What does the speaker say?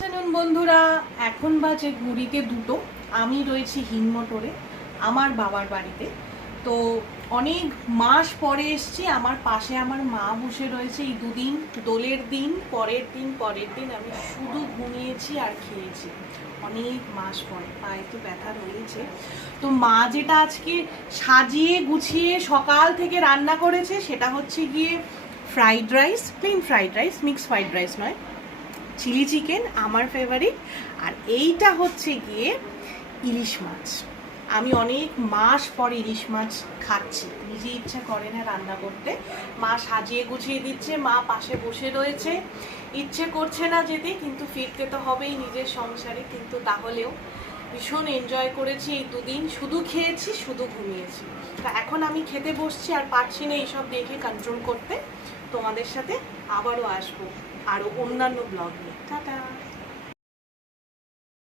জানুন বন্ধুরা, এখন বাজে ঘড়িতে 2টো। আমি রয়েছি হিংমটরে আমার বাবার বাড়িতে। তো অনেক মাস পরে এসছি। আমার পাশে আমার মা বসে রয়েছে। এই দুদিন দোলের দিন, পরের দিন আমি শুধু ঘুমিয়েছি আর খেয়েছি। অনেক মাস পরে পায়ে তো ব্যথা রয়েছে। তো মা যেটা আজকে সাজিয়ে গুছিয়ে সকাল থেকে রান্না করেছে সেটা হচ্ছে গিয়ে fried rice, plain fried rice, mix fried rice নয়, চিলি চিকেন আমার ফেভারিট। আর এইটা হচ্ছে গিয়ে ইলিশ মাছ। আমি অনেক মাস পরে ইলিশ মাছ খাচ্ছি, নিজে ইচ্ছা করে না রান্না করতে। মা সাজিয়ে গুছিয়ে দিচ্ছে, মা পাশে বসে রয়েছে। ইচ্ছে করছে না যেতে, কিন্তু ফিরতে তো হবেই নিজের সংসারে। কিন্তু তাহলেও ভীষণ এনজয় করেছি এই দুদিন। শুধু খেয়েছি, শুধু ঘুমিয়েছি। তা এখন আমি খেতে বসছি আর পারছি না এইসব দেখে কন্ট্রোল করতে। তোমাদের সাথে আবারও আসবো আরও অন্যান্য ব্লগ নিয়ে। টাটা।